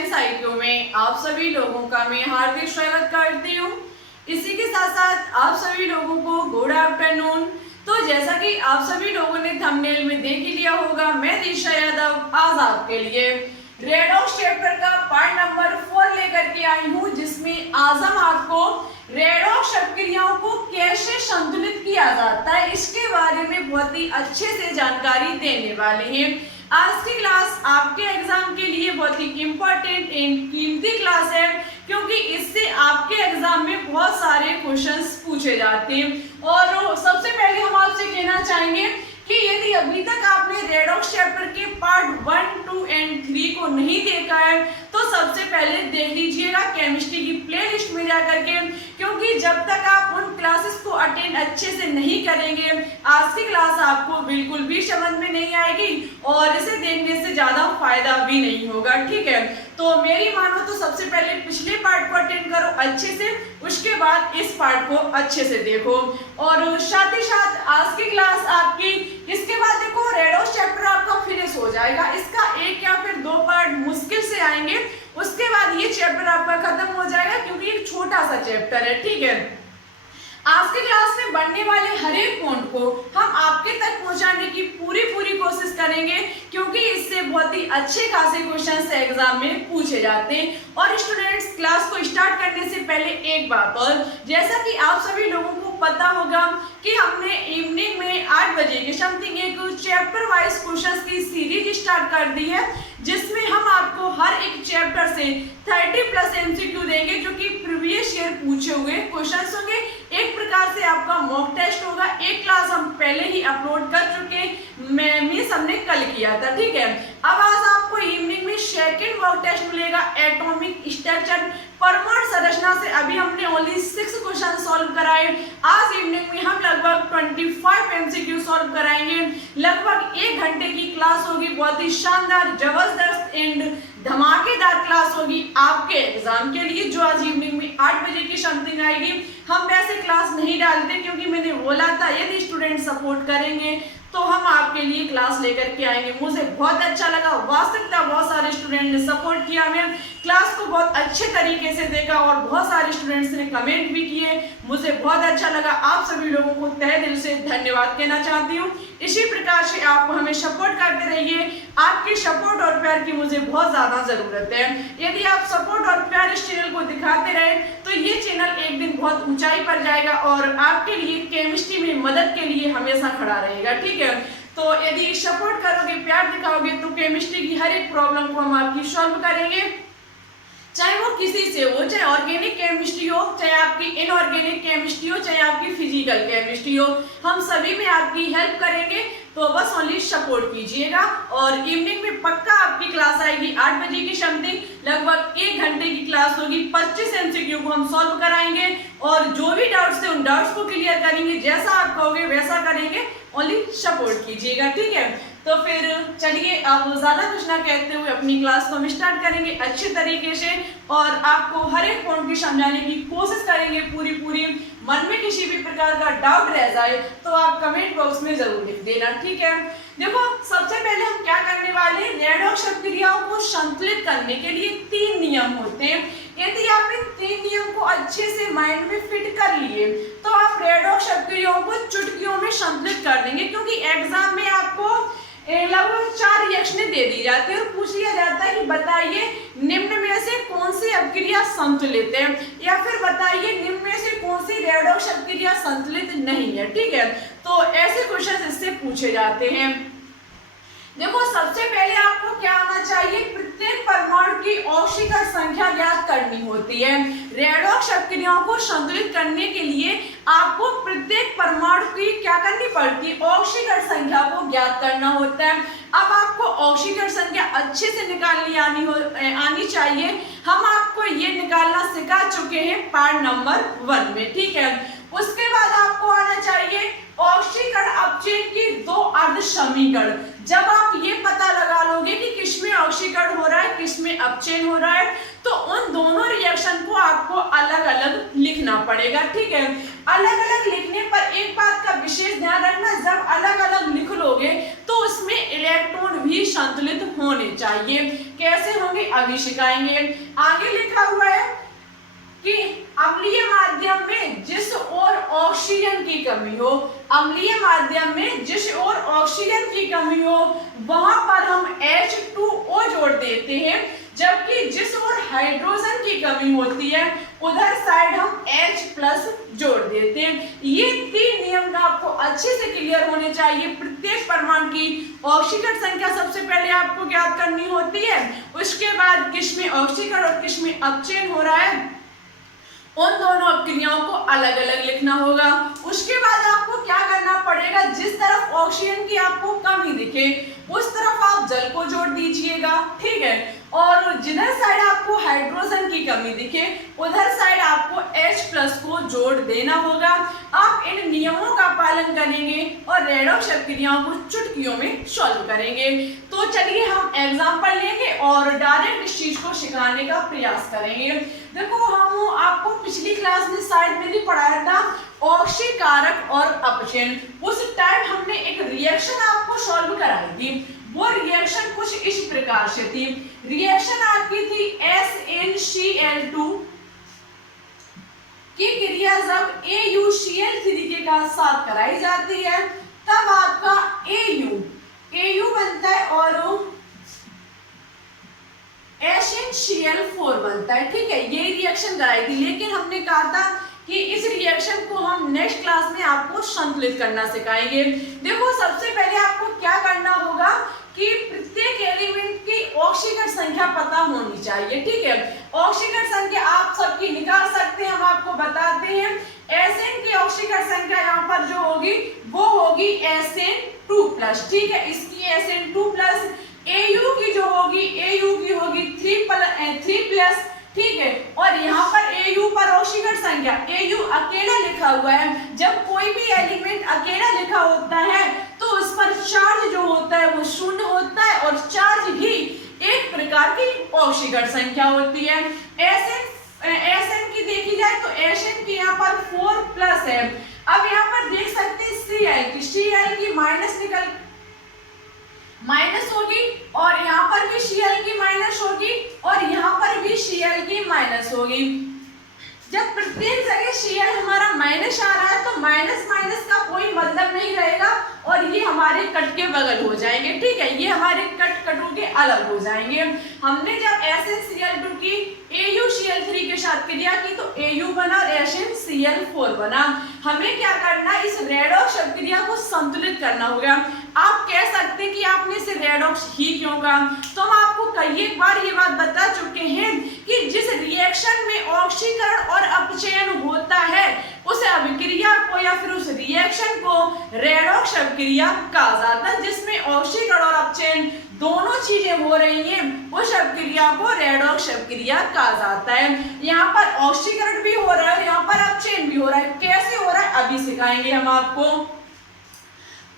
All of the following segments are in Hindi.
साइंस आईक्यू में आप सभी लोगों का मैं हार्दिक स्वागत करती हूँ। इसी के साथ साथ आप सभी लोगों को गुड आफ्टरनून। तो जैसा कि आप सभी लोगों ने थंबनेल में देख ही लिया होगा, मैं दिशा यादव आज आपके लिए रेडॉक्स चैप्टर का पार्ट नंबर 4 लेकर के आई हूँ, जिसमें आज हम आपको रेडॉक्स अपक्रियाओं को कैसे संतुलित किया जाता है इसके बारे में बहुत ही अच्छे से जानकारी देने वाले हैं। आज की क्लास आपके एग्जाम के लिए बहुत ही इम्पोर्टेंट एंड कीमती क्लास है, क्योंकि इससे आपके एग्जाम में बहुत सारे क्वेश्चंस पूछे जाते हैं। और सबसे पहले हम आपसे कहना चाहेंगे कि यदि अभी तक आपने रेडॉक्स चैप्टर के पार्ट 1, 2 एंड 3 को नहीं देखा है तो सबसे पहले देख लीजिएगा केमिस्ट्री की प्लेलिस्ट में जाकर के, क्योंकि जब तक आप उन क्लासेस को अटेंड अच्छे से नहीं करेंगे आज की क्लास आपको बिल्कुल भी समझ में नहीं आएगी और इसे देखने से ज्यादा फायदा भी नहीं होगा। ठीक है, तो मेरी मानो तो सबसे पहले पिछले पार्ट को अटेंड करो अच्छे से, उसके बाद इस पार्ट को अच्छे से देखो। और साथ ही साथ आज की क्लास आपकी इसके बाद देखो रेडॉक्स चैप्टर आपका फिनिश हो जाएगा। इसका एक या फिर 2 पार्ट मुश्किल से आएंगे, उसके बाद ये चैप्टर आपका खत्म हो जाएगा, क्योंकि एक छोटा सा चैप्टर है। ठीक है, आज की क्लास में बनने वाले हर एक पॉइंट को हम आपके तक पहुंचाने की पूरी कोशिश करेंगे, क्योंकि इससे बहुत ही अच्छे खासे क्वेश्चंस एग्जाम में पूछे जाते हैं। और स्टूडेंट्स, क्लास को स्टार्ट करने से पहले एक बात और, जैसा कि आप सभी लोगों को पता होगा कि हमने इवनिंग में 8 बजे के समथिंग एक चैप्टर वाइज क्वेश्चंस की सीरीज स्टार्ट कर दी है, जिसमें हम आपको हर एक चैप्टर से 30+ एमसीक्यू देंगे, जो कि प्रीवियस ईयर पूछे हुए क्वेश्चंस होंगे। एक प्रकार से आपका मॉक टेस्ट होगा। एक क्लास हम पहले ही अपलोड कर चुके, मींस हमने कल किया था। ठीक है, अब आज आपको इवनिंग में सेकंड मॉक टेस्ट मिलेगा एटॉमिक स्ट्रक्चर, परमाणु संरचना से अभी हमने ओनली 6 क्वेश्चन सॉल्व कराए। आज इवनिंग में हम लगभग 25 एमसीक्यू सॉल्व कराएंगे। लगभग 1 घंटे की क्लास होगी, बहुत ही शानदार, जबरदस्त एंड धमाकेदार क्लास होगी आपके एग्जाम के लिए, जो आज इवनिंग में 8 बजे की समथिंग आएगी। हम वैसे क्लास नहीं डालते, क्योंकि मैंने बोला था यदि स्टूडेंट सपोर्ट करेंगे तो हम आपके लिए क्लास लेकर के आएंगे। मुझे बहुत अच्छा लगा, वास्तविकता बहुत सारे स्टूडेंट ने सपोर्ट किया, मैं क्लास को बहुत अच्छे तरीके से देखा और बहुत सारे स्टूडेंट्स ने कमेंट भी किए। मुझे बहुत अच्छा लगा, आप सभी लोगों को तहे दिल से धन्यवाद कहना चाहती हूँ। इसी प्रकार से आप हमें सपोर्ट करते रहिए, आपके सपोर्ट और प्यार की मुझे बहुत ज्यादा जरूरत है। यदि आप सपोर्ट और प्यार इस चैनल को दिखाते रहे तो ये चैनल एक दिन बहुत ऊंचाई पर जाएगा और आपके लिए केमिस्ट्री में मदद के लिए हमेशा खड़ा रहेगा। ठीक है, तो यदि सपोर्ट करोगे, प्यार दिखाओगे, तो केमिस्ट्री की हर एक प्रॉब्लम को हम आपकी सॉल्व करेंगे, चाहे वो किसी से हो, चाहे ऑर्गेनिक केमिस्ट्री हो, चाहे आपकी इनऑर्गेनिक केमिस्ट्री हो, चाहे आपकी फिजिकल केमिस्ट्री हो, हम सभी में आपकी हेल्प करेंगे। तो बस ओनली सपोर्ट कीजिएगा। और इवनिंग में पक्का आपकी क्लास आएगी 8 बजे की समथिंग, लगभग 1 घंटे की क्लास होगी। 25 एमसीक्यू को हम सॉल्व कराएंगे और जो भी डाउट्स थे उन डाउट्स को क्लियर करेंगे। जैसा आप कहोगे वैसा करेंगे, ओनली सपोर्ट कीजिएगा। ठीक है, तो फिर चलिए अब ज्यादा कुछ ना कहते हुए अपनी क्लास को हम स्टार्ट करेंगे अच्छे तरीके से, और आपको हर एक पॉइंट की समझाने की कोशिश करेंगे पूरी। मन में किसी भी प्रकार का डाउट रह जाए तो आप कमेंट बॉक्स में जरूर लिख देना। ठीक है, देखो सबसे पहले हम क्या करने वाले हैं, रेडॉक्स अपक्रियाओं को संतुलित करने के लिए 3 नियम होते हैं। यदि आप इन 3 नियम को अच्छे से माइंड में फिट कर लिए तो आप रेडॉक्स अपक्रियाओं को चुटकियों में संतुलित कर देंगे, क्योंकि एग्जाम में आपको लगभग 4 रिएक्शनें दे दी जाती है और पूछ लिया जाता है कि बताइए निम्न में से कौन सी अपक्रिया संतुलित है, या फिर बताइए निम्न में से कौन सी रेडॉक्स अपक्रिया संतुलित नहीं है। ठीक है, तो ऐसे क्वेश्चन इससे पूछे जाते हैं। देखो सबसे पहले आपको क्या आना चाहिए, प्रत्येक परमाणु की ऑक्सीकरण संख्या ज्ञात करनी होती है। रेडॉक्स अपक्रियाओं को संतुलित करने के लिए आपको प्रत्येक परमाणु की क्या करनी पड़ती है, ऑक्सीकरण संख्या को ज्ञात करना होता है। अब आपको ऑक्सीकरण संख्या अच्छे से निकालनी आनी चाहिए। हम आपको ये निकालना सिखा चुके हैं पार्ट नंबर 1 में। ठीक है, उसके बाद आपको आना चाहिए ऑक्सीकरण अपचयन की 2 अर्ध समीकरण, जब आप ये पता लगा लोगे कि किसमें ऑक्सीकरण हो रहा है, किसमें अपचयन हो रहा है, तो उन दोनों रिएक्शन को आपको अलग अलग लिखना पड़ेगा। ठीक है, अलग अलग लिखने पर एक बात का विशेष ध्यान रखना, जब अलग अलग लिख लोगे तो उसमें इलेक्ट्रॉन भी संतुलित होने चाहिए। कैसे होंगे अभी सिखाएंगे। आगे लिखा हुआ है कि अम्लीय माध्यम में जिस ओर ऑक्सीजन की कमी हो, अम्लीय माध्यम में जिस ओर ऑक्सीजन की कमी हो वहां पर हम H2O जोड़ देते हैं, जबकि जिस ओर हाइड्रोजन की कमी होती है उधर साइड हम H+ जोड़ देते हैं। ये 3 नियम आपको अच्छे से क्लियर होने चाहिए। प्रत्येक परमाणु की ऑक्सीकरण संख्या सबसे पहले आपको ज्ञात करनी होती है, उसके बाद किसमें ऑक्सीकरण और किसमें अपचयन हो रहा है उन दोनों अपक्रियाओं को अलग अलग लिखना होगा। उसके बाद आपको क्या करना पड़ेगा, जिस तरफ ऑक्सीजन की आपको कमी दिखे उस तरफ आप जल को जोड़ दीजिएगा। ठीक है, और जिधर साइड आपको हाइड्रोजन की कमी दिखे उधर साइड आपको H+ को जोड़ देना होगा। आप इन नियमों का पालन करेंगे और रेडॉक्स अपक्रियाओं को चुटकियों में सॉल्व करेंगे। तो चलिए हम एग्जांपल लेंगे और डायरेक्ट इस चीज को सिखाने का प्रयास करेंगे। देखो, हम आपको पिछली क्लास में साइड में भी पढ़ाया था ऑक्सीकारक और अपचयन। उस टाइम हमने एक रिएक्शन आपको सॉल्व कराई थी। वो रिएक्शन कुछ इस प्रकार से थी। रिएक्शन आपकी थी SnCl2 की क्रिया जब AuCl3 के साथ कराई जाती है तब आपका Au बनता है और SnCl4 बनता है। ठीक है, ये रिएक्शन कराई थी, लेकिन हमने कहा था कि इस रिएक्शन को हम नेक्स्ट क्लास में आपको संतुलित करना सिखाएंगे। देखो, सबसे पहले आपको क्या करना होगा कि प्रत्येक एलिमेंट की ऑक्सीकरण संख्या पता होनी चाहिए। ठीक है, ऑक्सीकरण संख्या आप सबकी निकाल सकते हैं, हम आपको बताते हैं। Sn की ऑक्सीकरण संख्या यहाँ पर जो होगी वो होगी Sn2+। ठीक है, इसकी Sn2+। Au की जो होगी Au की होगी 3+। ठीक है, और यहाँ पर Au पर ऑक्सीकरण संख्या Au अकेला लिखा हुआ है। जब कोई भी एलिमेंट अकेला लिखा होता है तो उस पर चार्ज जो होता है वो शून्य होता है और चार्ज ही एक प्रकार की ऑक्सीकरण संख्या होती है। Sn की देखी जाए तो Sn की यहाँ पर 4+ है। अब यहाँ पर देख सकते हैं Cl की माइनस होगी और यहाँ पर भी Cl की माइनस होगी और यहाँ पर भी Cl की माइनस होगी। जब प्रत्येक जगह Cl हमारा माइनस आ रहा है तो माइनस माइनस का कोई मतलब नहीं रहेगा और ये हमारे कट के बगल हो जाएंगे। ठीक है, ये हमारे कटों के अलग हो जाएंगे। हमने जब SnCl2 की AuCl3 के साथ क्रिया की तो Au बना और SnCl4 बना। हमें क्या करना, इस रेडॉक्स क्रिया को संतुलित करना होगा। आप कह सकते हैं कि आपने इसे रेडॉक्स ही क्यों कहा, तो हम आपको कई एक बार ये बात बता चुके हैं कि जिस रिएक्शन में ऑक्सीकरण और अपचयन होता है उस अभिक्रिया को या फिर उस रिएक्शन को रेडॉक्स अभिक्रिया कहा जाता है। जिसमें ऑक्सीकरण और अपचयन दोनों चीजें हो रही हैं उस अभिक्रिया को रेडॉक्स अभिक्रिया कहा जाता है। यहाँ पर ऑक्सीकरण भी हो रहा है, यहाँ पर अपचयन भी हो रहा है। कैसे हो रहा है अभी सिखाएंगे हम आपको।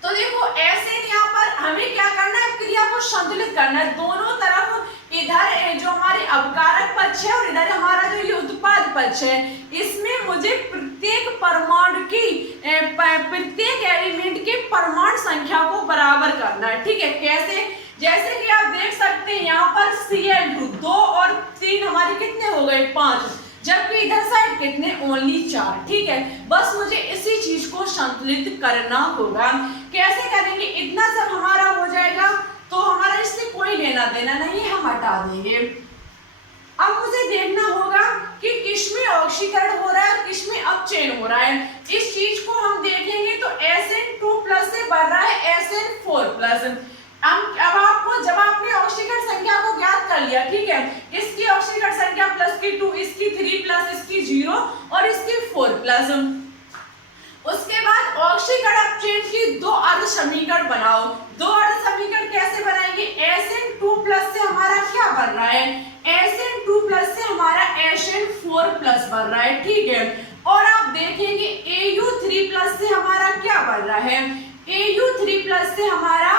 तो देखो, ऐसे यहाँ पर हमें क्या करना है, क्रिया को संतुलित करना है। दोनों तरफ इधर जो हमारे अपकारक पक्ष है और इधर हमारा जो ये उत्पाद पक्ष है, इसमें मुझे प्रत्येक परमाणु की प्रत्येक एलिमेंट के परमाणु संख्या को बराबर करना है। ठीक है, कैसे, जैसे कि आप देख सकते हैं यहाँ पर Cl2 2 और 3 हमारे कितने हो गए 5, जबकि इधर साइड कितने ओनली 4। ठीक है, बस मुझे इसी चीज को संतुलित करना होगा। कैसे करेंगे, इतना जब हमारा हो जाएगा तो हमारा इससे कोई लेना देना नहीं, हम हटा देंगे। अब मुझे देखना होगा कि किसमें ऑक्सीकरण हो रहा है किसमें अपचयन हो रहा है। इस चीज को हम देखेंगे तो Sn2+ से बढ़ रहा है Sn4+। अब आपको जब आपने ऑक्सीकरण संख्या को ज्ञात कर लिया, ठीक है, इसकी ऑक्सीकरण संख्या +2, इसकी 3+, इसकी 0 और इसकी 4+। उसके बाद ऑक्सीकरण अपचयन की 2 अर्ध समीकरण बनाओ। 2 अर्ध समीकरण कैसे बनाएंगे, Sn2+ से हमारा क्या बन रहा है, Sn2+ से हमारा Sn4+ बन रहा है। ठीक है, और आप देखेंगे Au3+ से हमारा क्या बन रहा है, Au3+ से हमारा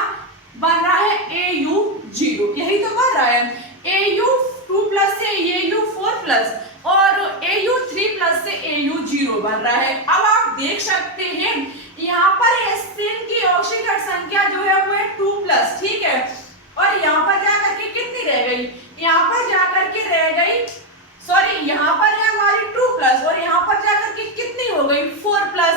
बन रहा है AU0, यही तो बन रहा है। AU2 प्लस से AU4 प्लस और AU3 प्लस से AU0 बन रहा है। अब आप देख सकते हैं यहाँ पर एस्टीन की ऑक्सीकरण संख्या जो है वो है 2 प्लस, ठीक है, और यहाँ पर जा करके कितनी रह गई, यहाँ पर जा करके रह गई, सॉरी यहाँ पर है हमारी 2 प्लस और यहाँ पर जा करके कितनी हो गई 4 प्लस।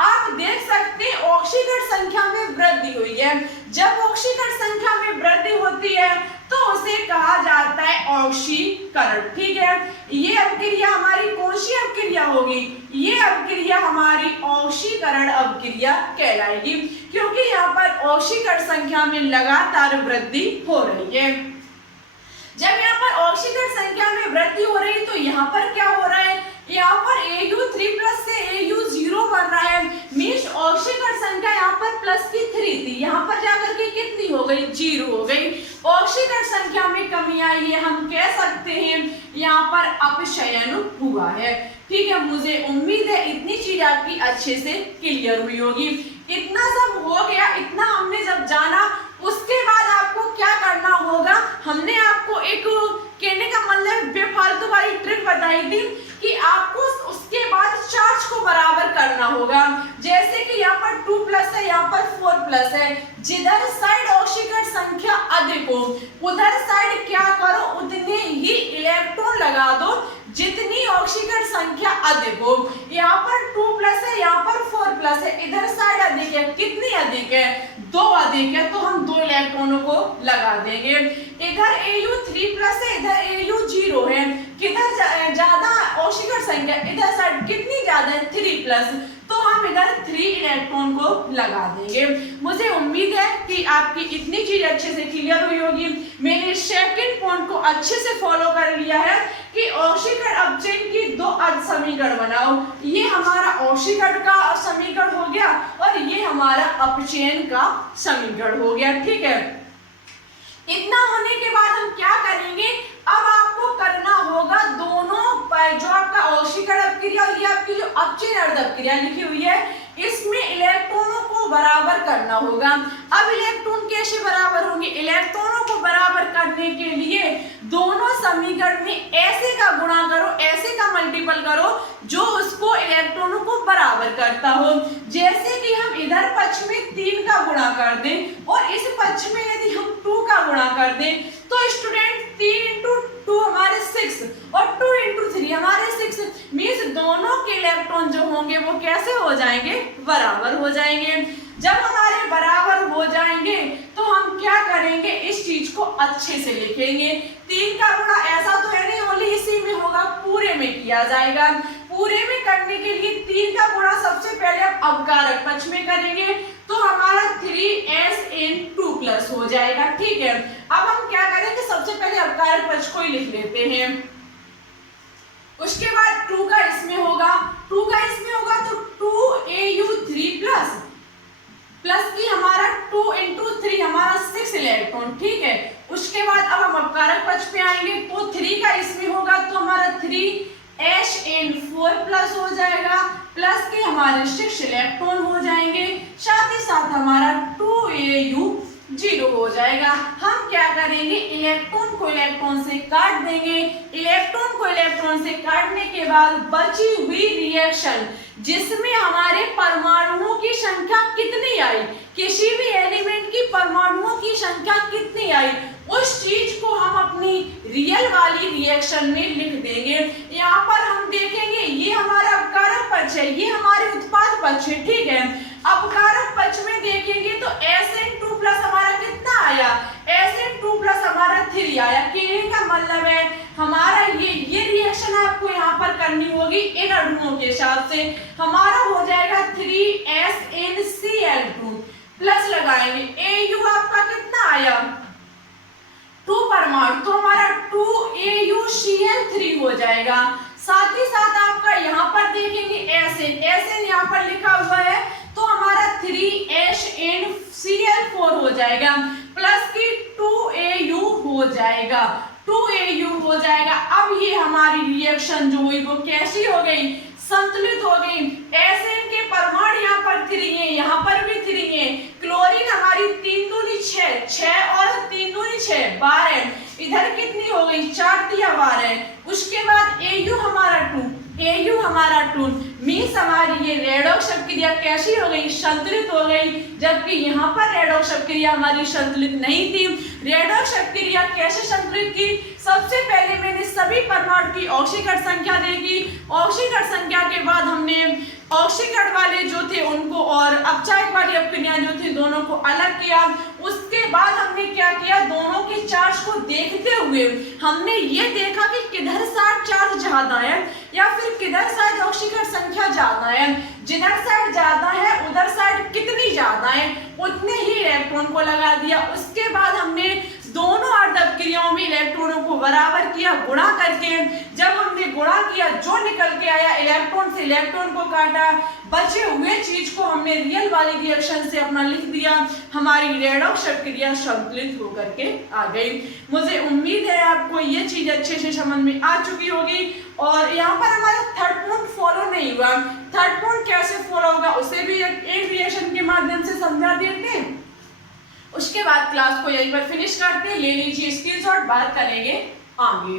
आप देख सकते हैं ऑक्सीकरण संख्या में वृद्धि हुई है। जब ऑक्सीकरण संख्या में वृद्धि होती है तो उसे कहा जाता है ऑक्सीकरण, ठीक है। ये अपक्रिया हमारी कौन सी अपक्रिया होगी, ये अपक्रिया हमारी ऑक्सीकरण अपक्रिया कहलाएगी, क्योंकि यहाँ पर ऑक्सीकरण संख्या में लगातार वृद्धि हो रही है। जब यहाँ पर ऑक्सीकरण संख्या में वृद्धि हो रही है तो यहाँ पर क्या हो रहा है, यहाँ पर AU3 प्लस से AU0 बन रहा है, मीन्स ऑक्सीकरण संख्या यहाँ पर प्लस की 3 थी, यहाँ पर जाकर के कितनी हो गई 0 हो गई। ऑक्सीकरण संख्या में कमी आई है, हम कह सकते हैं यहाँ पर अपक्षयन हुआ है, ठीक है। मुझे उम्मीद है इतनी चीज आपकी अच्छे से क्लियर हुई होगी। इतना सब हो गया, इतना हमने जब जाना उसके बाद आपको क्या करना होगा, हमने आपको एक कहने का मतलब बेफालतू वाली ट्रिक बताई थी कि आपको उसके बाद चार्ज को बराबर करना होगा। जैसे कि यहाँ पर 2 प्लस है, यहाँ पर 4 प्लस है, जिधर साइड ऑक्सीकरण संख्या अधिक हो उधर साइड क्या करो, उतने ही इलेक्ट्रॉन लगा दो जितनी ऑक्सीकरण संख्या अधिक हो। यहाँ पर 2 प्लस है, यहाँ पर 4 प्लस है, इधर साइड अधिक है, कितनी अधिक है 2 अधिक है, तो हम 2 इलेक्ट्रॉनों को लगा देंगे। इधर AU3 प्लस है, इधर AU0 है, किधर ज्यादा ऑक्सीकरण संख्या, इधर साइड कितनी ज्यादा है 3 प्लस, तो हम इधर 3 इलेक्ट्रॉन को लगा देंगे। मुझे उम्मीद है कि आपकी इतनी चीज अच्छे से क्लियर हुई होगी। मैंने सेकंड पॉइंट को अच्छे से फॉलो कर लिया है कि ऑक्सीकरण अपचयन की 2 अर्ध समीकरण बनाओ। ये हमारा ऑक्सीकरण का समीकरण हो गया और ये हमारा अपचयन का समीकरण हो गया, ठीक है। इतना होने के बाद हम क्या करेंगे, अब आपको करना होगा दोनों जो आपका ऑक्सीकरण अपक्रिया और ये आपकी जो अपचयन अर्ध अपक्रिया लिखी हुई है इसमें इलेक्ट्रॉनों को बराबर करना होगा। अब इलेक्ट्रॉन कैसे बराबर होंगे, इलेक्ट्रॉनों को बराबर करने के लिए दोनों समीकरण में ऐसे का गुणा करो, ऐसे का मल्टीपल करो जो उसको इलेक्ट्रॉनों को बराबर करता हो। जैसे कि हम इधर पक्ष में 3 का गुणा कर दें और इस पक्ष में यदि हम 2 का गुणा कर दें तो स्टूडेंट 3 इंटू 2 हमारे 6 और 2 इंटू 3 हमारे 6, मीन्स दोनों के इलेक्ट्रॉन जो होंगे वो कैसे हो जाएंगे, बराबर हो जाएंगे। जब हमारे बराबर हो जाएंगे तो हम क्या करेंगे, इस चीज को अच्छे से लिखेंगे। 3 का गुणा ऐसा तो है नहीं ओनली इसी में होगा, पूरे में किया जाएगा। पूरे में करने के लिए 3 का गुणा सबसे पहले हम अवकारक पक्ष में करेंगे तो हमारा 3Sn2 प्लस हो जाएगा, ठीक है। अब हम क्या करेंगे, सबसे पहले अवकारक पक्ष को ही लिख लेते हैं। उसके बाद 2 का इसमें होगा, 2 का इसमें होगा तो 2AU3 प्लस प्लस की हमारा 2 इंटू 3 हमारा 6 इलेक्ट्रॉन, ठीक है। उसके बाद अब हम अपकारक पक्ष पे आएंगे तो 3 का इसमें होगा तो हमारा 3Sn4 प्लस हो जाएगा, प्लस के हमारे 6 इलेक्ट्रॉन हो जाएंगे, साथ ही साथ हमारा 2AU0 हो जाएगा। हम क्या करेंगे, इलेक्ट्रॉन को इलेक्ट्रॉन से काट देंगे। इलेक्ट्रॉन को इलेक्ट्रॉन से काटने के बाद बची हुई रिएक्शन जिसमें हमारे परमाणुओं की संख्या कितनी आई, किसी भी एलिमेंट की परमाणुओं की संख्या कितनी आई, उस चीज को हम अपनी रियल वाली रिएक्शन में लिख देंगे। यहाँ पर हम देखेंगे ये हमारा अपकारक पक्ष है, ये हमारे उत्पाद पक्ष है, ठीक है। अपकारक पक्ष में देखेंगे तो Sn2 प्लस हमारा कितना आया, Sn2 प्लस हमारा 3 आया। कहने का मतलब है हमारा ये रिएक्शन आपको यहाँ पर करनी होगी इन अणुओं के हिसाब से। हमारा हो जाएगा 3SnCl2 प्लस लगाएंगे, Au आपका कितना आया 2 परमाणु, तो हमारा 2AuCl3 हो जाएगा। साथ ही साथ आपका यहाँ पर देखेंगे Sn यहाँ पर लिखा हुआ है तो हमारा 3SnCl4 हो जाएगा, प्लस की 2Au हो जाएगा, 2Au हो जाएगा। अब ये हमारी रिएक्शन जो हुई वो कैसी हो गई, संतुलित हो गई। Sn के परमाणु यहाँ पर 3 है, यहाँ पर भी 3 है, क्लोरीन हमारी 3 दूनी 6, 6 और 3 दूनी 6, 12। इधर कितनी हो गई, 4 तिया 12। उसके बाद AU हमारा 2, AU हमारा 2 मीन्स हमारी ये रेडॉक्स शब्द क्रिया कैसी हो गई, संतुलित हो गई, जबकि यहाँ पर रेडॉक्स शब्द क्रिया हमारी संतुलित नहीं थी। रेडॉक्स शब्द क्रिया कैसे संतुलित की, सबसे पहले मैंने सभी परमाणु की ऑक्सीकरण संख्या देखी, ऑक्सीकरण संख्या के बाद हमने ऑक्सीकरण वाले जो थे उनको और अपचायक वाली अपक्रियाएं जो थी दोनों को अलग किया। उसके बाद हमने क्या किया, दोनों के चार्ज को देखते हुए हमने ये देखा कि किधर साइड चार्ज ज्यादा है या फिर किधर साइड ऑक्सीकरण संख्या ज्यादा है। जिधर साइड ज्यादा है उधर साइड कितनी ज्यादा है, उतने ही इलेक्ट्रॉन को लगा दिया। उसके बाद हमने दोनों अर्ध अपक्रियाओं में इलेक्ट्रॉनों को बराबर किया गुणा करके। जब हमने गुणा किया जो निकल के आया, इलेक्ट्रॉन से इलेक्ट्रॉन को काटा, बचे हुए चीज को हमने रियल वाली रिएक्शन से अपना लिख दिया। हमारी रेडॉक्स क्रिया संतुलित होकर के आ गई। मुझे उम्मीद है आपको ये चीज अच्छे से समझ में आ चुकी होगी। और यहाँ पर हमारा थर्ड पॉइंट फॉलो नहीं हुआ। थर्ड पॉइंट कैसे फॉलो होगा उसे भी एक रिएक्शन के माध्यम से समझा देते हैं। उसके बाद क्लास को यहीं पर फिनिश करते हैं। ले लीजिए स्क्रीनशॉट, बात करेंगे आगे।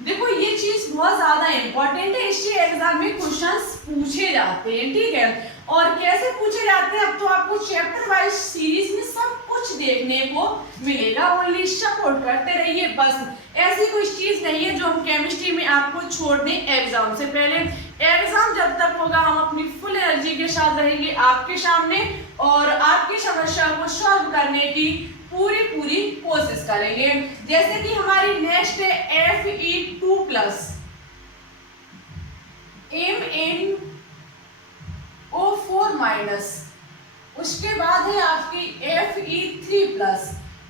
देखो ये चीज बहुत ज्यादा इंपॉर्टेंट है, इससे एग्जाम में क्वेश्चंस पूछे जाते हैं, ठीक है। और कैसे पूछे जाते हैं, अब तो आपको चैप्टर वाइज सीरीज में सब कुछ देखने को मिलेगा। ओनली सपोर्ट करते रहिए बस। ऐसी कोई चीज नहीं है जो हम केमिस्ट्री में आपको छोड़ दें एग्जाम से पहले। एग्जाम जब तक होगा हम अपनी फुल एनर्जी के साथ रहेंगे आपके सामने और आपकी समस्या को सॉल्व करने की पूरी कोशिश करेंगे। जैसे कि हमारी नेक्स्ट है Fe2+ MnO4-। उसके बाद है आपकी Fe3+,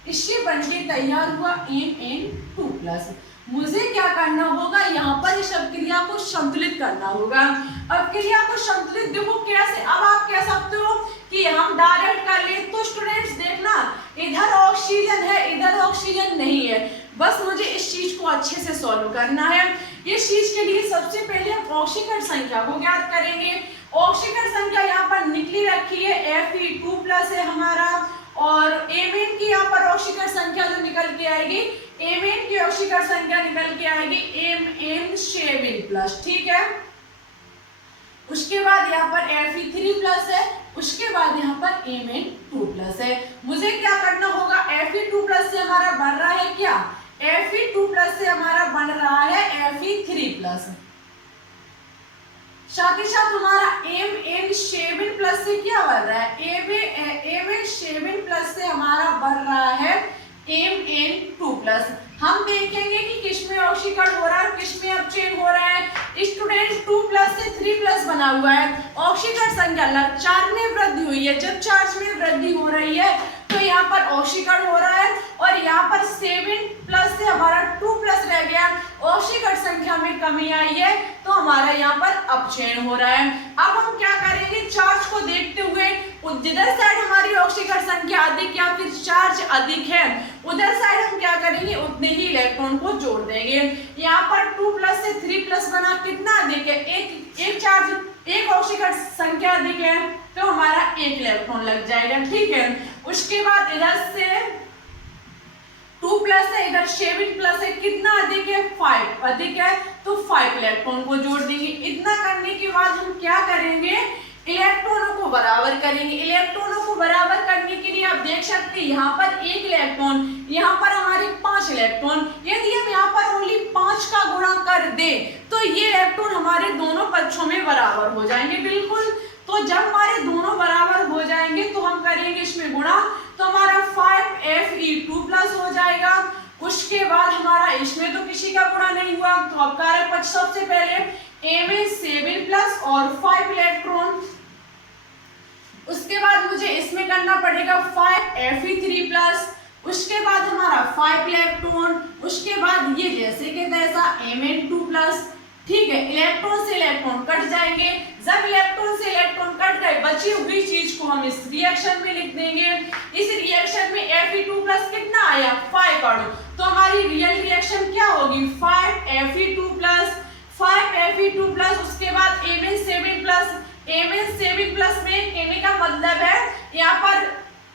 इससे बनके तैयार हुआ Mn2+। मुझे क्या करना होगा, यहाँ पर इस अपक्रिया को संतुलित करना होगा। अपक्रिया को संतुलित देखो कैसे, अब आप कह सकते हो कि हम डायरेक्ट कर ले, तो स्टूडेंट्स देखना इधर ऑक्सीजन है इधर ऑक्सीजन नहीं है, बस मुझे इस चीज को अच्छे से सॉल्व करना है। इस चीज के लिए सबसे पहले हम ऑक्सीकरण संख्या को ज्ञात करेंगे। ऑक्सीकरण संख्या यहाँ पर निकली रखी है, Fe2+ है हमारा, और Mn की यहाँ पर ऑक्सीकरण संख्या जो निकल के आएगी, Mn की ऑक्सीकरण संख्या निकल के आएगी Mn7+, ठीक है। उसके बाद यहाँ पर Fe3+ है, उसके बाद यहाँ पर Mn2+ है। मुझे क्या करना होगा, Fe2+ से हमारा बन रहा है क्या, Fe2+ से हमारा बन रहा है Fe3+, साथ ही साथ हमारा Mn7+ से क्या बन रहा है, Mn7+ से हमारा बन रहा है Mn2+। हम देखेंगे कि किसमें ऑक्सीकरण हो रहा है और किसमें अपचयन हो रहा है। स्टूडेंट्स 2+ से 3+ बना हुआ है, ऑक्सीकरण संख्या चार्ज में वृद्धि हुई है। जब चार्ज में वृद्धि हो रही है तो यहाँ पर ऑक्सीकरण हो रहा है, और यहाँ पर 7+ से हमारा 2+ रह गया, ऑक्सीकरण संख्या में कमी आई है तो हमारा यहाँ पर अपचयन हो रहा है। अब हम क्या करेंगे, चार्ज को देखते हुए जिधर साइड हमारी ऑक्सीकरण संख्या अधिक या फिर चार्ज अधिक है उधर साइड हम क्या करेंगे, उतने ही इलेक्ट्रॉन को जोड़ देंगे। यहाँ पर 2+ से 3+ बना, कितना अधिक है, एक चार्ज एक ऑक्सीकरण संख्या अधिक है तो हमारा 1 इलेक्ट्रॉन लग जाएगा, ठीक है। उसके बाद इधर से 2+ है, इधर 7+ है, कितना अधिक है, 5 अधिक है तो 5 इलेक्ट्रॉन को जोड़ देंगे। इतना करने के बाद हम क्या करेंगे, इलेक्ट्रॉनों को बराबर करेंगे। इलेक्ट्रॉनों को बराबर करने के लिए आप देख सकते हैं यहाँ पर 1 इलेक्ट्रॉन, यहाँ पर हमारे 5 इलेक्ट्रॉन। यदि हम यहाँ पर ओनली 5 का गुणा कर दे तो ये इलेक्ट्रॉन हमारे दोनों पक्षों में बराबर हो जाएंगे, बिल्कुल। तो जब हमारे दोनों बराबर हो जाएंगे तो हम करेंगे इसमें गुणा, तो हमारा 5Fe2+ हो जाएगा। उसके बाद हमारा इसमें तो किसी का गुणा नहीं हुआ, तो अब कारक पक्ष सबसे पहले Mn7+ और 5 इलेक्ट्रॉन। उसके बाद मुझे इसमें करना पड़ेगा 5Fe3+, उसके बाद हमारा 5 इलेक्ट्रॉन, उसके बाद ये जैसे कि तैसा Mn2+, ठीक है। इलेक्ट्रॉन से इलेक्ट्रॉन कट जाएंगे, जब इलेक्ट्रॉन से इलेक्ट्रॉन कट गए बची हुई चीज को हम इस रिएक्शन में लिख देंगे। इस रिएक्शन में Fe2+ कितना आया, 5 अणु, तो हमारी रियल रिएक्शन क्या होगी, 5Fe2+, 5Fe2+, उसके बाद Mn7+। Mn7+ में कहने का मतलब है यहाँ पर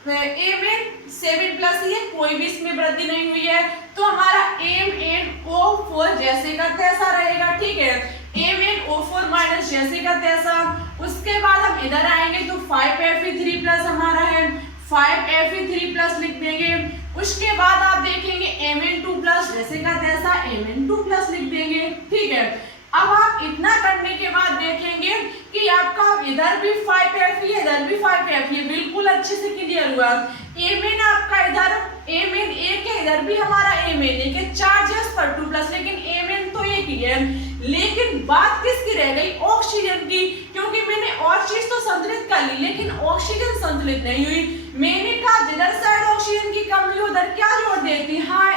Mn7+ ही है, कोई भी इसमें वृद्धि नहीं हुई है, तो हमारा MnO4 जैसे का तैसा रहेगा, ठीक है। MnO4 माइनस जैसे का तैसा। उसके बाद हम इधर आएंगे तो 5Fe3+ हमारा है, 5Fe3+ लिख देंगे। उसके बाद आप देखेंगे Mn2+ जैसे का तैसा Mn2+ लिख देंगे, ठीक है। अब आप इतना करने के बाद देखेंगे कि आपका इधर भी 5Fe है, इधर भी 5Fe है, बिल्कुल अच्छे से क्लियर हुआ। Mn आपका इधर Mn एक है, इधर भी हमारा Mn एक है, चार्जेस पर 2+, लेकिन Mn तो एक ही है। लेकिन बात किसकी रह गई? ऑक्सीजन की, क्योंकि मैंने और चीज तो संतुलित कर ली लेकिन ऑक्सीजन संतुलित नहीं हुई। मैंने कहा जिधर साइड ऑक्सीजन की कमी हो उधर क्या जोड़ देती? हाँ,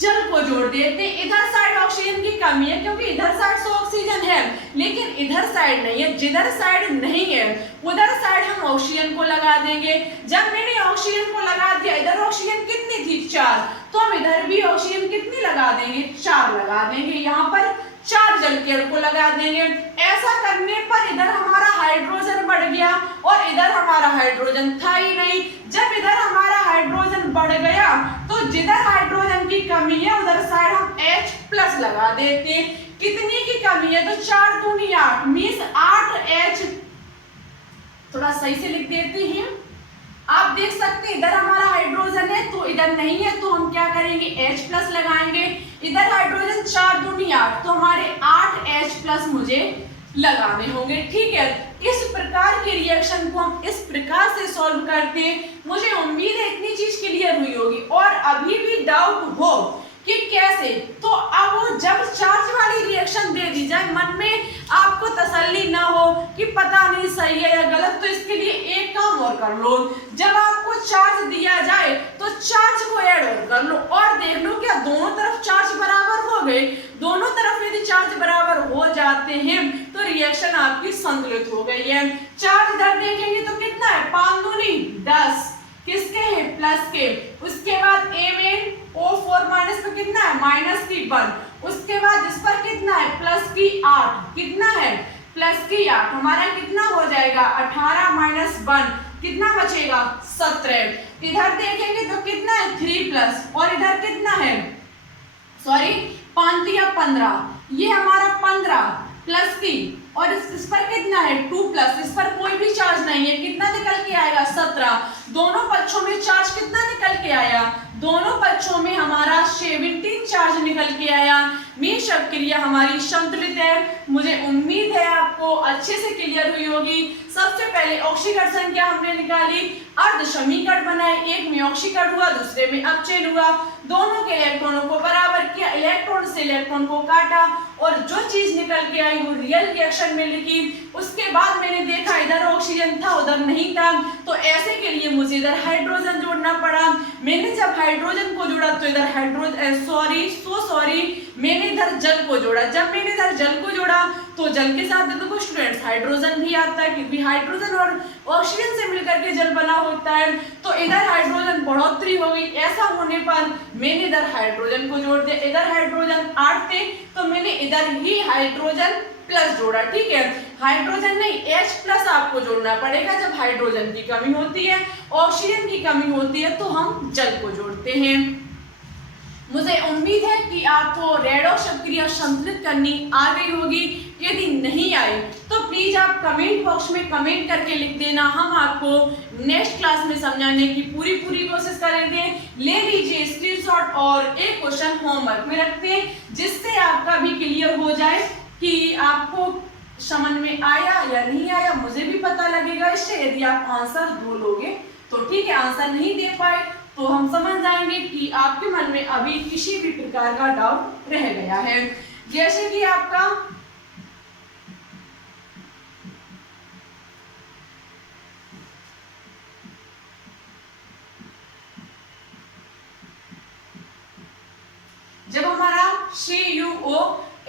जल को जोड़ देते। इधर साइड ऑक्सीजन की कमी है क्योंकि इधर साइड से ऑक्सीजन है लेकिन इधर साइड नहीं है। जिधर साइड नहीं है उधर साइड हम ऑक्सीजन को लगा देंगे। जब मैंने ऑक्सीजन को लगा दिया, इधर ऑक्सीजन कितनी थी? 4, तो हम इधर भी ऑक्सीजन कितनी लगा देंगे? 4 लगा देंगे। यहाँ पर 4 जल के अणु को लगा देंगे। ऐसा करने पर इधर हमारा हाइड्रोजन बढ़ गया और इधर हमारा हाइड्रोजन था ही नहीं। जब इधर हमारा हाइड्रोजन बढ़ गया तो जिधर हाइड्रोजन की कमी है उधर साइड हम H+ लगा देते। कितनी की कमी है? तो 4 दूनी 8 मींस 8H। थोड़ा सही से लिख देते हैं। आप देख सकते हैं इधर हमारा हाइड्रोजन है तो इधर नहीं है, तो हम क्या करेंगे? H+ लगाएंगे। इधर हाइड्रोजन 4 दूनी 8, तो हमारे 8H+ मुझे लगाने होंगे, ठीक है। इस प्रकार के रिएक्शन को हम इस प्रकार से सॉल्व करते हैं। मुझे उम्मीद है इतनी चीज क्लियर हुई होगी। और अभी भी डाउट हो कि कैसे, तो अब जब चार्ज वाली रिएक्शन दे दी जाए, मन में आपको तसल्ली ना हो कि पता नहीं सही है या गलत, तो इसके लिए एक काम और कर लो। जब आपको चार्ज दिया जाए तो चार्ज को ऐड और कर लो और देख लो क्या दोनों तरफ चार्ज बराबर हो गए। दोनों तरफ यदि चार्ज बराबर हो जाते हैं तो रिएक्शन आपकी संतुलित हो गई है। चार्ज इधर देखेंगे तो कितना है? 5 दूनी 10, किसके है? प्लस के। उसके बाद MnO4 माइनस पे कितना है? -1। उसके बाद इस पर कितना है? +8। कितना है? +8। हमारा कितना हो जाएगा? 18 - 1 कितना बचेगा? 17। इधर देखेंगे तो कितना है? 3+ और इधर कितना है? सॉरी 5 या 15, ये हमारा 15 +3 और इस पर कितना है? 2+। इस पर कोई भी चार्ज नहीं है, कितना निकल के आएगा? 17। दोनों पक्षों में चार्ज कितना निकल के आया? दोनों पक्षों में हमारा 17 चार्ज निकल के आया। मीन्स क्रिया हमारी संतुलित है। मुझे उम्मीद है आपको अच्छे से क्लियर हुई होगी। सबसे पहले ऑक्सीकरण क्या हमने निकाली? अर्ध समीकरण बनाए, एक में ऑक्सीकरण हुआ दूसरे में अपचयन हुआ। दोनों के इलेक्ट्रॉनों को बराबर किया, इलेक्ट्रॉन से इलेक्ट्रॉन को काटा और जो चीज निकल के आई वो रियल रिएक्शन में लिखी। उसके बाद मैंने देखा इधर ऑक्सीजन था उधर नहीं था, तो ऐसे के लिए मुझे इधर हाइड्रोजन जोड़ना पड़ा। मैंने जब हाइड्रोजन को जोड़ा तो इधर मैंने इधर जल को जोड़ा। जब मैंने इधर जल को जोड़ा तो जल के साथ देखो स्टूडेंट्स हाइड्रोजन भी आता है क्योंकि हाइड्रोजन और ऑक्सीजन से मिलकर के जल बना होता है। तो इधर हाइड्रोजन बढ़ोतरी हो गई। ऐसा होने पर मैंने इधर हाइड्रोजन को जोड़ दिया। इधर हाइड्रोजन 8 थे तो मैंने इधर ही हाइड्रोजन प्लस जोड़ा, ठीक है। हाइड्रोजन नहीं H+ आपको जोड़ना पड़ेगा जब हाइड्रोजन की कमी होती है, ऑक्सीजन की कमी होती है तो हम जल को जोड़ते हैं। मुझे उम्मीद है कि आपको रेडॉक्स अभिक्रिया संतुलित करनी आ गई होगी। यदि नहीं आई तो प्लीज आप कमेंट बॉक्स में कमेंट करके लिख देना। हम आपको नेक्स्ट क्लास में समझाने की पूरी कोशिश करेंगे। ले लीजिए स्क्रीनशॉट और एक क्वेश्चन होमवर्क में रखते हैं जिससे आपका भी क्लियर हो जाए कि आपको समझ में आया या नहीं आया। मुझे भी पता लगेगा इससे। यदि आप आंसर दो लोगे तो ठीक है, आंसर नहीं दे पाए तो हम समझ जाएंगे कि आपके मन में अभी किसी भी प्रकार का डाउट रह गया है। जैसे कि आपका जब हमारा CuO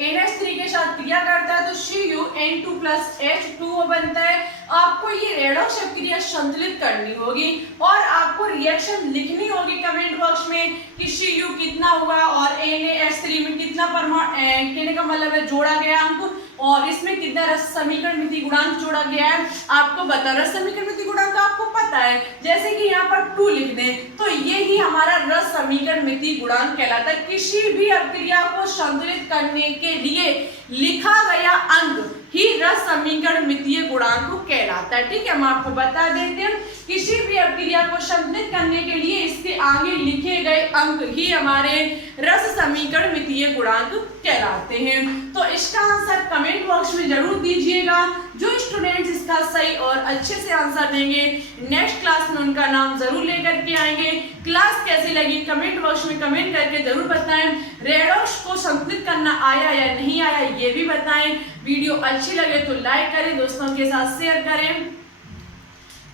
NH3 के साथ क्रिया करता है तो CuN2+H2O बनता है। आपको ये रेडॉक्स अभिक्रिया संतुलित करनी होगी और आपको रिएक्शन लिखनी होगी कमेंट बॉक्स में कि Cu कितना हुआ और NH3 में कितना परमाणु, कहने का मतलब है जोड़ा गया अंक, और इसमें कितना रस समीकरण मिति गुणांक जोड़ा गया है आपको बता। रस समीकरण मिति गुणांक आपको पता है, जैसे कि यहाँ पर 2 लिख दें तो ये ही हमारा रस समीकरण मिति गुणांक कहलाता है। किसी भी अभिक्रिया को संतुलित करने के लिए लिखा गया अंक ही रस समीकरण मितीय गुणांक कहलाता है। ठीक है, हम आपको बता देते हैं किसी भी अभिक्रिया को संतुलित करने के लिए इसके आगे लिखे गए अंक ही हमारे रस समीकरण मितीय गुणांक कहलाते हैं। तो इसका आंसर कमेंट बॉक्स में जरूर दीजिएगा। जो स्टूडेंट्स इसका सही और अच्छे से आंसर देंगे नेक्स्ट क्लास में उनका नाम जरूर लेकर के आएंगे। क्लास कैसी लगी कमेंट बॉक्स में कमेंट करके जरूर बताएं। रेडॉक्स को संतुलित करना आया या नहीं आया ये भी बताएं। वीडियो अच्छी लगे तो लाइक करें, दोस्तों के साथ शेयर करें।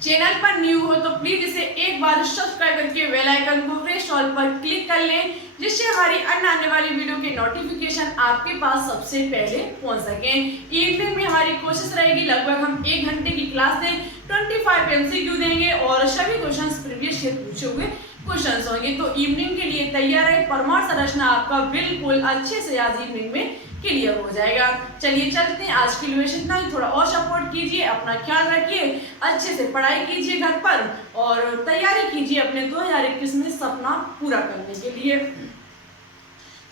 चैनल पर न्यू हो तो प्लीज इसे एक बार सब्सक्राइब करके बेल आइकन को प्रेस ऑल पर क्लिक कर लें, जिससे हमारी अन्य आने वाली वीडियो के नोटिफिकेशन आपके पास सबसे पहले पहुंच सके। इवनिंग में हमारी कोशिश रहेगी लगभग हम 1 घंटे की क्लास दें, 25 MCQ देंगे और सभी क्वेश्चंस प्रीवियस ईयर पूछे हुए क्वेश्चंस होंगे। तो इवनिंग के लिए तैयार है, परमार संरचना आपका बिल्कुल अच्छे से आज इवनिंग में क्लियर हो जाएगा। चलिए चलते हैं, आज के लिए इतना ही। थोड़ा और सपोर्ट कीजिए, अपना ख्याल रखिए, अच्छे से पढ़ाई कीजिए घर पर और तैयारी कीजिए अपने 2021 में सपना पूरा करने के लिए।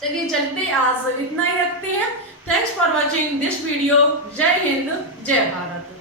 चलिए चलते, आज इतना ही रखते हैं। Thanks for watching this video. जय हिंद, जय भारत।